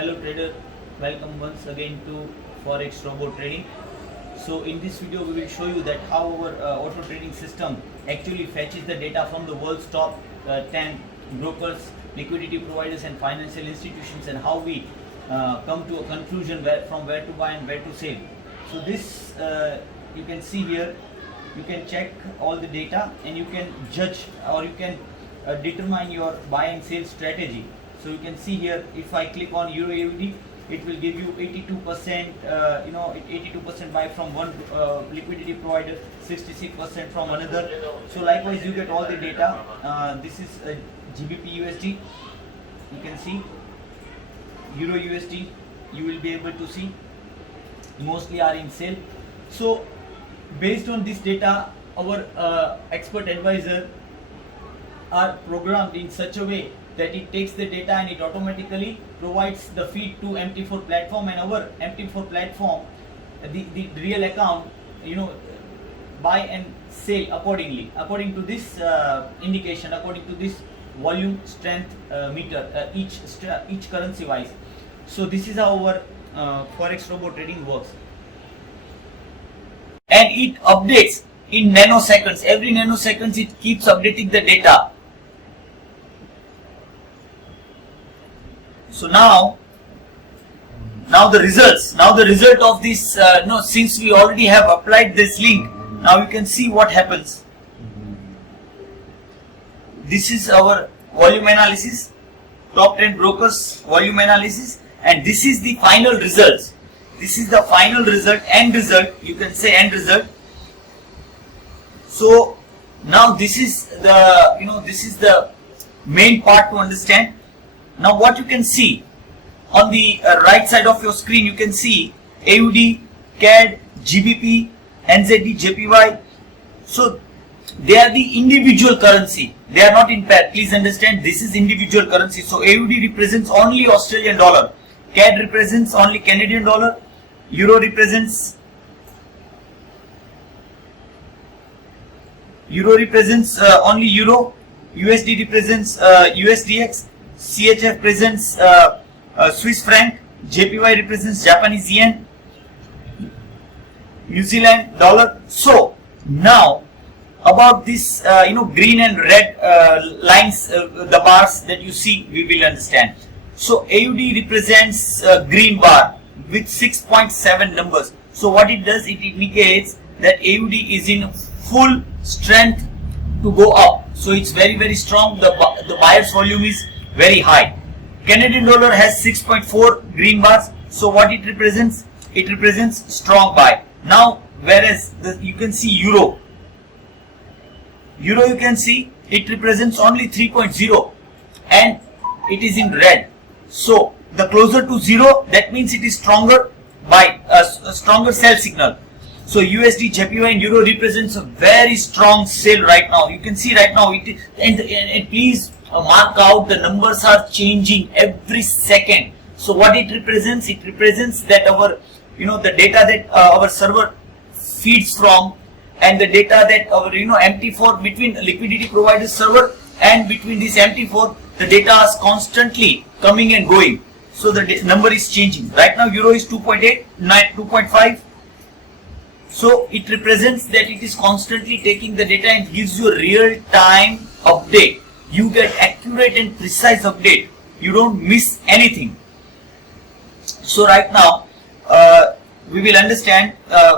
Hello trader, welcome once again to Forex Robot Trading. So in this video we will show you that how our auto trading system actually fetches the data from the world's top 10 brokers, liquidity providers and financial institutions, and how we come to a conclusion from where to buy and where to sell. So this you can see here, you can check all the data and you can judge or you can determine your buy and sell strategy. So you can see here, if I click on Euro AUD, it will give you 82%, 82% buy from one liquidity provider, 66% from another. So likewise, you get all the data. This is GBP USD. You can see Euro USD. You will be able to see mostly are in sale. So based on this data, our expert advisor are programmed in such a way that it takes the data and it automatically provides the feed to MT4 platform, and our MT4 platform, the real account, buy and sell accordingly, according to this indication, according to this volume strength meter, each currency wise. So this is how our Forex Robot Trading works, and it updates in nanoseconds. Every nanoseconds it keeps updating the data. So now the results. Now the result of this, since we already have applied this link, now you can see what happens. This is our volume analysis, top 10 brokers volume analysis, and this is the final results. This is the final result, end result. You can say end result. So now this is the main part to understand. Now what you can see on the right side of your screen, you can see AUD, CAD, GBP, NZD, JPY. So they are the individual currency. They are not in pair. Please understand, this is individual currency. So AUD represents only Australian dollar, CAD represents only Canadian dollar, Euro represents only Euro, USD represents USDX, CHF presents Swiss franc, JPY represents Japanese yen, New Zealand dollar. So now about this green and red lines, the bars that you see, we will understand. So AUD represents green bar with 6.7 numbers. So what it does, it indicates that AUD is in full strength to go up. So it's very, very strong. The buyer's volume is very high. Canadian dollar has 6.4 green bars. So what it represents? It represents strong buy. Now, whereas you can see Euro, you can see it represents only 3.0 and it is in red. So the closer to 0, that means it is stronger buy, a stronger sell signal. So USD, JPY and Euro represents a very strong sale right now. You can see right now and please mark out, the numbers are changing every second. So what it represents? It represents that our, the data that our server feeds from, and the data that our, MT4, between liquidity provider server and between this MT4, the data is constantly coming and going. So the number is changing. Right now Euro is 2.8, 2.5. So it represents that it is constantly taking the data and gives you a real time update. You get accurate and precise update. You don't miss anything. So right now we will understand,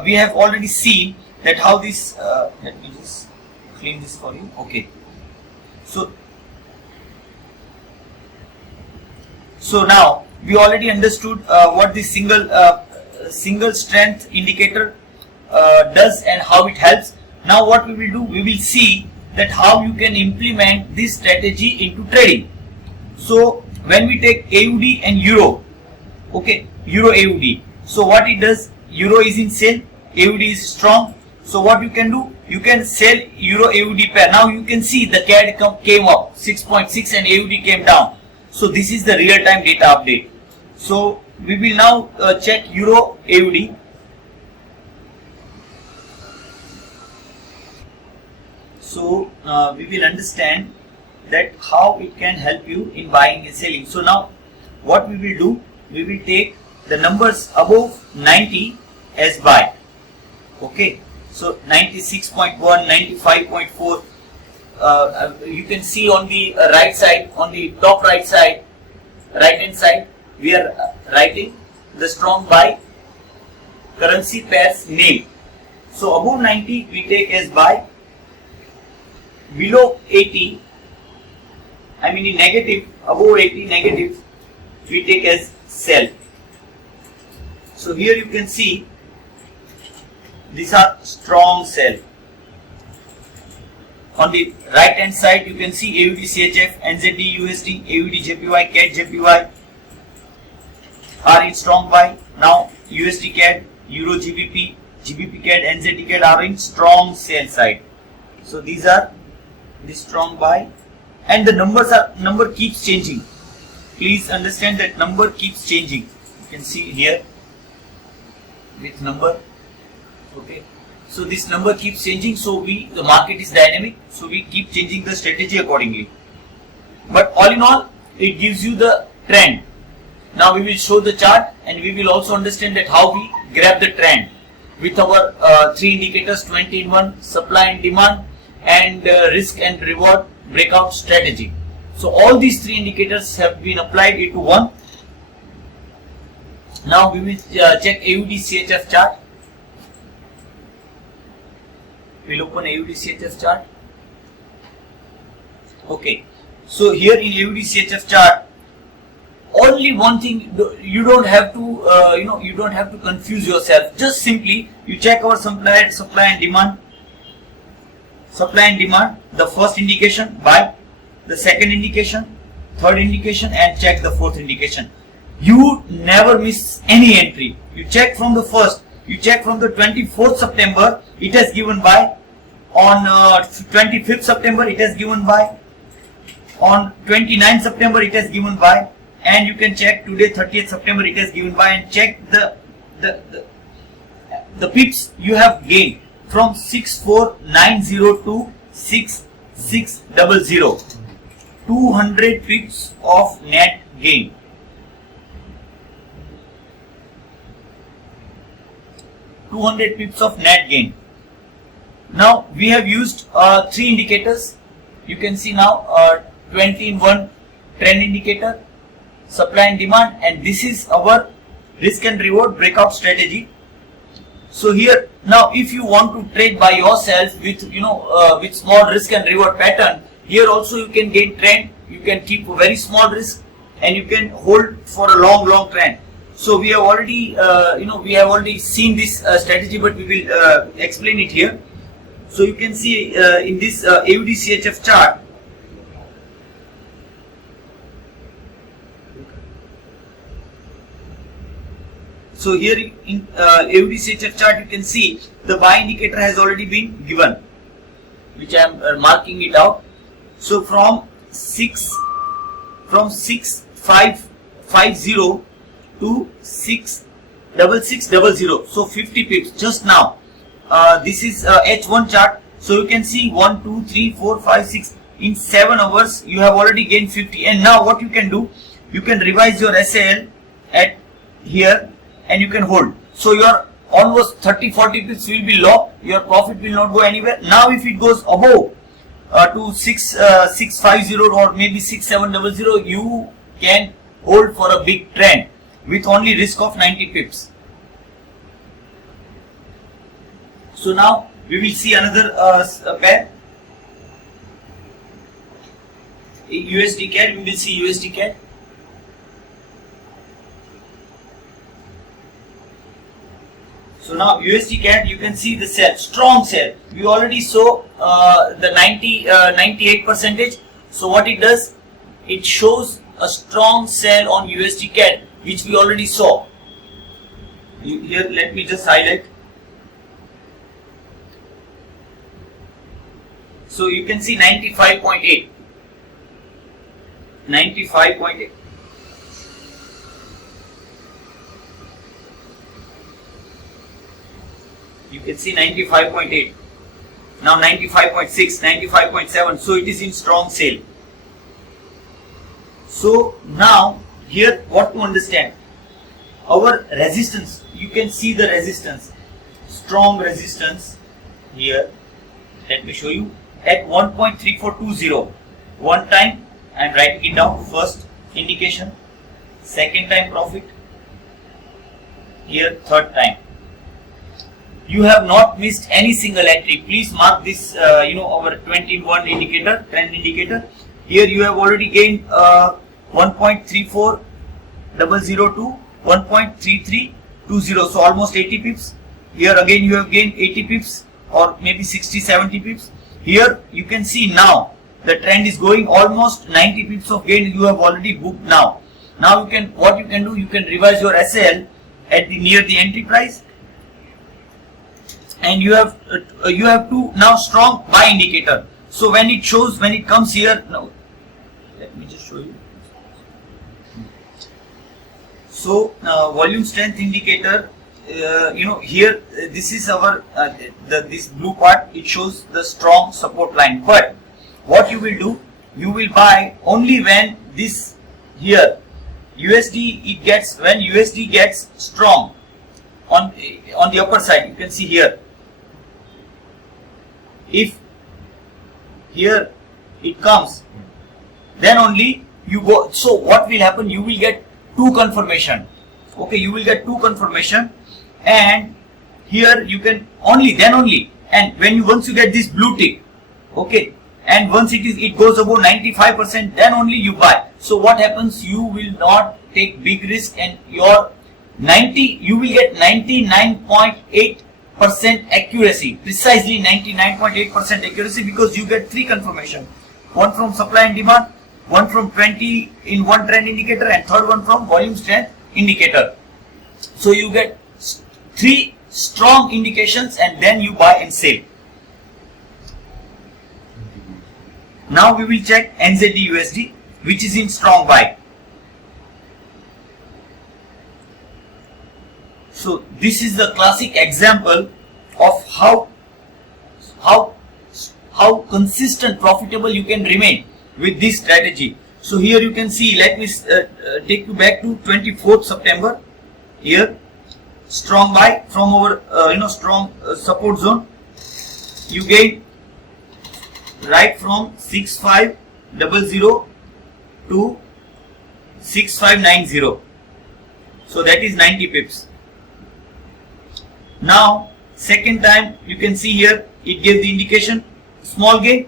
we have already seen that how this, let me just clean this for you. Okay. So now we already understood what this single strength indicator does and how it helps. Now what we will do, we will see that how you can implement this strategy into trading. So when we take AUD and Euro, okay, Euro AUD. So what it does, Euro is in sale, AUD is strong. So what you can do, you can sell Euro AUD pair. Now you can see the CAD came up 6.6 and AUD came down. So this is the real time data update. So we will now check Euro AUD. So we will understand that how it can help you in buying and selling. So now what we will do, we will take the numbers above 90 as buy. Okay, so 96.1, 95.4. You can see on the right side, on the top right side, right hand side, we are writing the strong buy currency pairs name. So above 90 we take as buy, below 80, I mean in negative, above 80 negative, we take as sell. So here you can see these are strong sell. On the right hand side you can see AUD CHF, NZD USD, AUD JPY, CAD JPY are in strong buy. Now USD CAD, Euro GBP, GBP CAD, NZD CAD are in strong sell side. So these are the strong buy, and the number keeps changing. Please understand that number keeps changing. You can see here with number. Okay, so this number keeps changing, so the market is dynamic, so we keep changing the strategy accordingly. But all in all, it gives you the trend. Now we will show the chart, and we will also understand that how we grab the trend with our three indicators, 20 in 1, supply and demand, and risk and reward breakout strategy. So all these three indicators have been applied into one. Now we will check AUD CHF chart. We'll open AUD CHF chart. Okay, so here in AUD CHF chart, only one thing, you don't have to you don't have to confuse yourself. Just simply you check our supply and demand. Supply and demand, the first indication buy, the second indication, third indication, and check the fourth indication. You never miss any entry. You check from the first, you check from the 24th September, it has given buy. On 25th September, it has given buy. On 29th September, it has given buy. And you can check today, 30th September, it has given buy, and check the pips you have gained from 6490 to 6600. 200 pips of net gain. Now we have used three indicators. You can see now 20 in 1 trend indicator, supply and demand, and this is our risk and reward breakout strategy. So here now, if you want to trade by yourself with with small risk and reward pattern, here also you can gain trend. You can keep a very small risk and you can hold for a long trend. So we have already we have already seen this strategy, but we will explain it here. So you can see in this AUD CHF chart, so here in AUD CHF chart you can see the buy indicator has already been given, which I am marking it out. So from 6550 to 66600, so 50 pips just now. This is H1 chart, so you can see 1, 2, 3, 4, 5, 6. In 7 hours you have already gained 50. And now what you can do, you can revise your SAL at here and you can hold. So your almost 30-40 pips will be locked. Your profit will not go anywhere. Now if it goes above to 6650 or maybe 6700, you can hold for a big trend with only risk of 90 pips. So now we will see another pair, USD CAD. We will see USD CAD. So now USD CAD, you can see the sell, strong sell. We already saw the 98%. So what it does, it shows a strong sell on USD CAD, which we already saw. Here, let me just highlight. So you can see 95.8. 95.8. You can see 95.8. Now 95.6, 95.7. So it is in strong sale. So now here what to understand? our resistance, you can see the resistance, strong resistance here. Let me show you at 1.3420. One time I am writing it down. First indication, second time profit, here third time. You have not missed any single entry. Please mark this, our 21 indicator, trend indicator. Here you have already gained 1.34002, 1.3320, so almost 80 pips. Here again you have gained 80 pips or maybe 60-70 pips. Here you can see now the trend is going almost 90 pips of gain you have already booked now. Now what you can do, you can revise your SL at near the entry price, and you have to now strong buy indicator. So when it comes here, now let me just show you. So volume strength indicator, here this is our this blue part. It shows the strong support line. But what you will do, you will buy only when this here USD when USD gets strong on the upper side. You can see here. If here it comes, then only you go. So what will happen? You will get two confirmation. Okay, you will get two confirmation, and here you can then only. And once you get this blue tick, okay, and once it goes above 95%, then only you buy. So what happens? You will not take big risk, and you will get 99.8% accuracy, precisely 99.8% accuracy, because you get three confirmation: one from supply and demand, one from 20 in one trend indicator, and third one from volume strength indicator. So you get three strong indications, and then you buy and sell. Now we will check NZD USD, which is in strong buy. So this is the classic example of how consistent, profitable you can remain with this strategy. So here you can see, let me take you back to 24th September. Here, strong buy from our strong support zone. You gain right from 6500 to 6590. So that is 90 pips. Now second time you can see here it gave the indication small gain.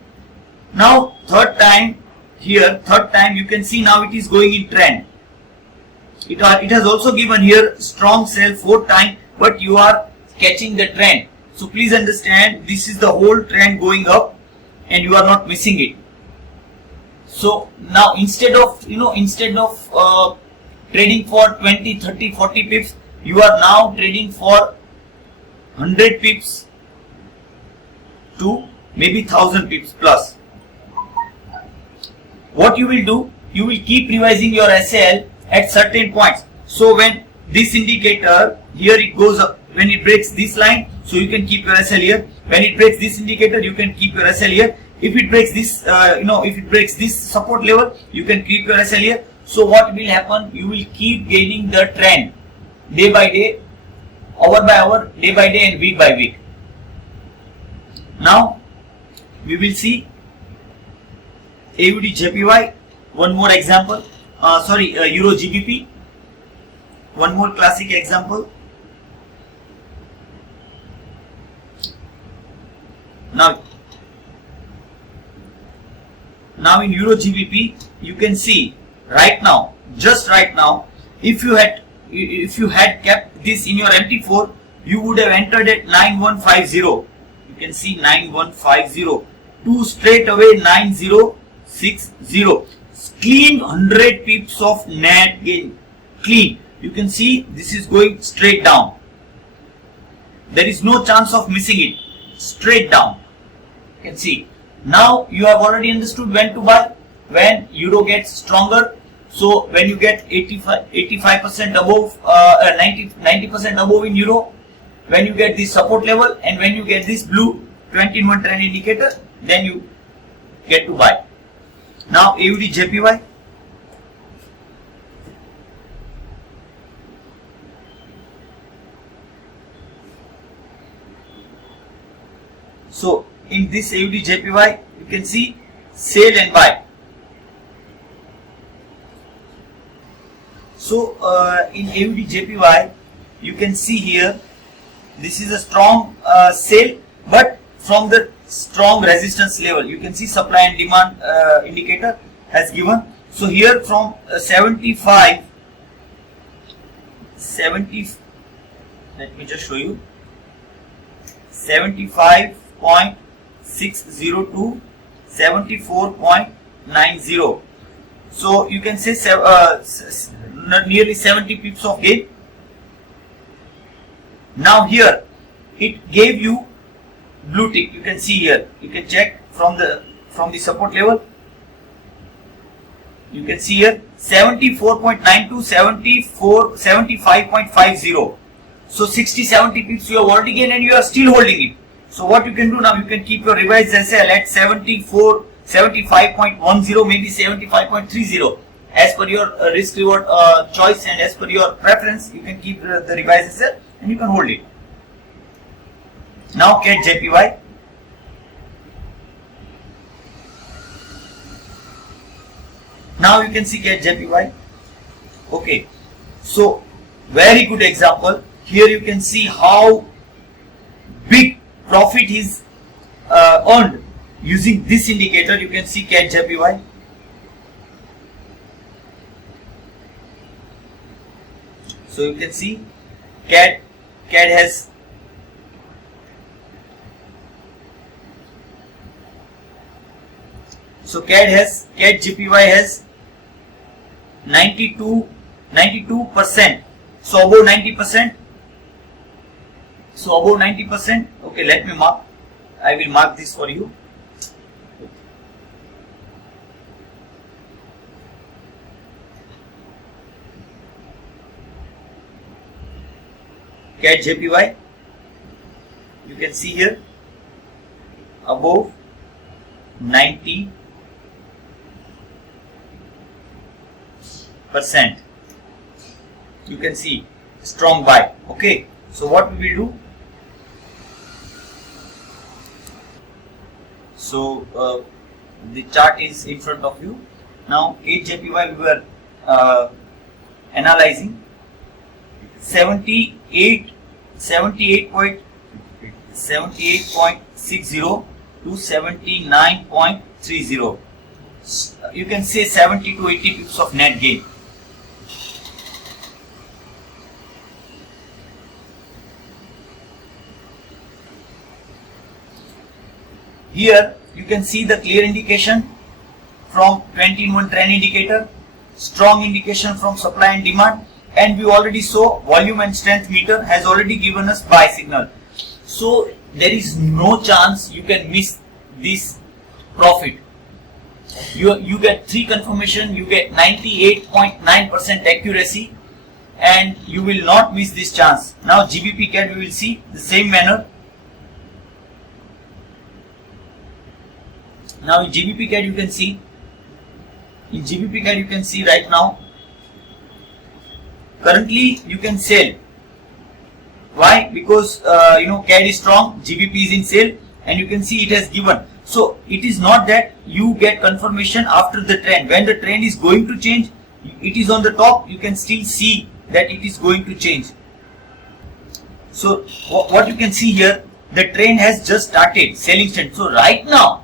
Now third time you can see now it is going in trend. It has also given here strong sell 4 times, but you are catching the trend. So please understand, this is the whole trend going up and you are not missing it. So now instead of trading for 20, 30, 40 pips, you are now trading for 100 pips to maybe 1000 pips plus. What you will do, you will keep revising your SL at certain points. So when this indicator here it goes up, when it breaks this line, so you can keep your SL here. When it breaks this indicator, you can keep your SL here. If it breaks this, if it breaks this support level, you can keep your SL here. So what will happen? You will keep gaining the trend day by day, hour by hour, day by day, and week by week. Now we will see AUD JPY. One more example. Euro GBP. One more classic example. Now in Euro GBP, you can see just right now, if you had kept this in your MT4, you would have entered at 9150. You can see 9150 to straight away 9060. Clean 100 pips of net gain. Clean. You can see this is going straight down. There is no chance of missing it. Straight down. You can see. Now you have already understood when to buy. When euro gets stronger. So when you get 85% above, 90% above in euro, when you get this support level, and when you get this blue 20-in-1 trend indicator, then you get to buy. Now AUD JPY. So in this AUD JPY, you can see sell and buy. So in AUD JPY, you can see here, this is a strong sale, but from the strong resistance level. You can see supply and demand indicator has given. So here from 70, let me just show you, 75.60 to 74.90. So you can say nearly 70 pips of gain. Now here it gave you blue tick. You can see here. You can check from the support level. You can see here 74.92, 75.50. So 60-70 pips you have already gained and you are still holding it. So what you can do now, you can keep your revised SL at 75.10, maybe 75.30. As per your risk reward choice and as per your preference, you can keep the revised SL and you can hold it. Now CAD JPY. Now you can see CAD JPY. Okay, so very good example. Here you can see how big profit is earned using this indicator. You can see CAD JPY. So you can see CAD has CAD JPY has 92%. So above 90%. So above 90%. Okay, let me mark. I will mark this for you. CAD JPY. You can see here above 90%. You can see strong buy. Okay, so what we will do? So the chart is in front of you. Now CAD JPY we were analyzing 78.60 to 79.30. You can say 70 to 80 pips of net gain. Here you can see the clear indication from 20-in-1 trend indicator, strong indication from supply and demand, and we already saw volume and strength meter has already given us buy signal. So there is no chance you can miss this profit. You get 3 confirmation, you get 98.9% accuracy, and you will not miss this chance. Now GBP CAD we will see the same manner. Now in GBP CAD you can see, right now, currently you can sell. Why? Because CAD is strong, GBP is in sale, and you can see it has given. So it is not that you get confirmation after the trend. When the trend is going to change, it is on the top, you can still see that it is going to change. So what you can see here, the trend has just started, selling trend. So right now,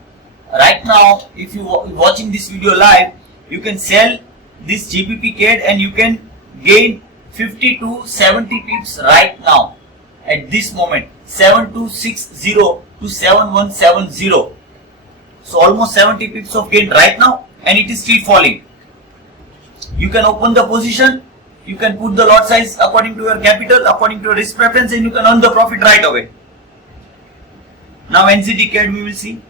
if you are watching this video live, you can sell this GBP CAD and you can gain 50 to 70 pips right now at this moment. 7260 to 7170. So almost 70 pips of gain right now, and it is still falling. You can open the position, you can put the lot size according to your capital, according to your risk preference, and you can earn the profit right away. Now NZD CAD we will see.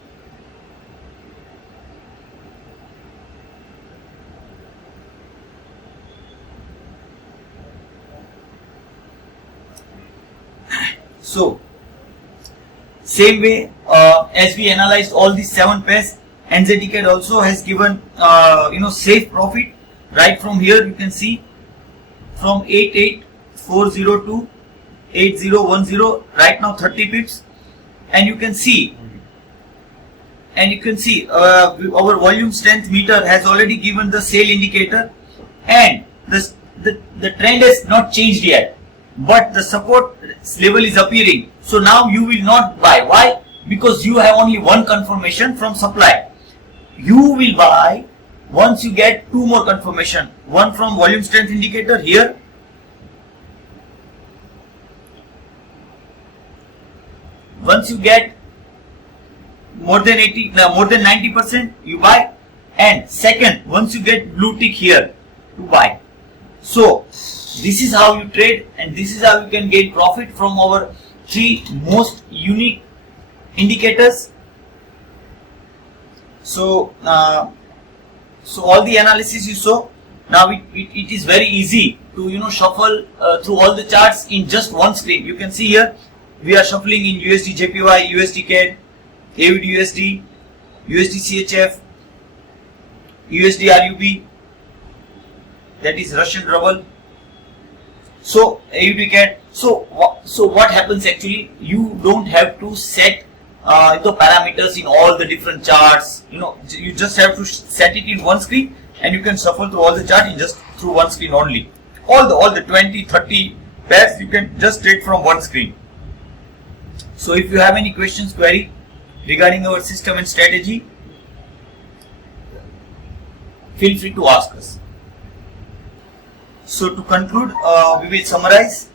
So same way as we analyzed all these 7 pairs, NZD CAD also has given safe profit. Right from here you can see from 8840 to 8010, right now 30 pips, and you can see and you can see our volume strength meter has already given the sale indicator, and the trend has not changed yet, but the support level is appearing. So now you will not buy. Why? Because you have only one confirmation from supply. You will buy once you get two more confirmation, one from volume strength indicator here, once you get more than 90%, you buy, and second, once you get blue tick here, to buy. So this is how you trade, and this is how you can gain profit from our three most unique indicators. So all the analysis you saw, now it is very easy to shuffle through all the charts in just one screen. You can see here we are shuffling in USD JPY, USD CAD, AUD USD, USD CHF, USD RUB, that is Russian ruble. So AUD CAD. So what happens actually? You don't have to set the parameters in all the different charts. You just have to set it in one screen, and you can shuffle through all the charts in just through one screen only. All the 20, 30 pairs you can just trade from one screen. So if you have any questions, query regarding our system and strategy, feel free to ask us. So to conclude, we will summarize.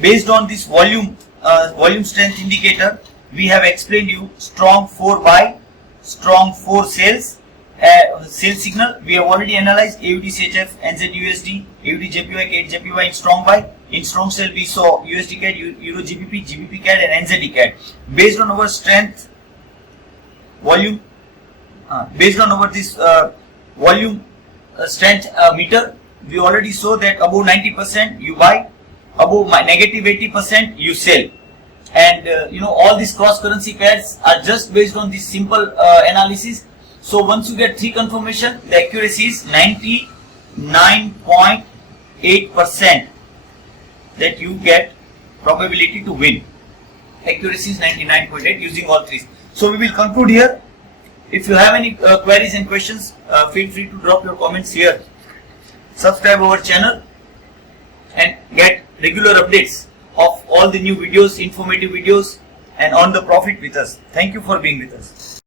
Based on this volume strength indicator, we have explained you strong 4 buy, strong 4 sales, sales signal. We have already analyzed AUD CHF, NZ USD, AUD JPY, CAD JPY in strong buy. In strong sell, we saw USD CAD, Euro GBP, GBP CAD, and NZD CAD. Based on our strength volume, based on our this volume strength meter, we already saw that above 90% you buy, above negative 80% you sell, and all these cross currency pairs are just based on this simple analysis. So once you get 3 confirmation, the accuracy is 99.8% that you get probability to win. Accuracy is 99.8 using all 3. So we will conclude here. If you have any queries and questions, feel free to drop your comments here. Subscribe our channel and get regular updates of all the new videos, informative videos, and on the profit with us. Thank you for being with us.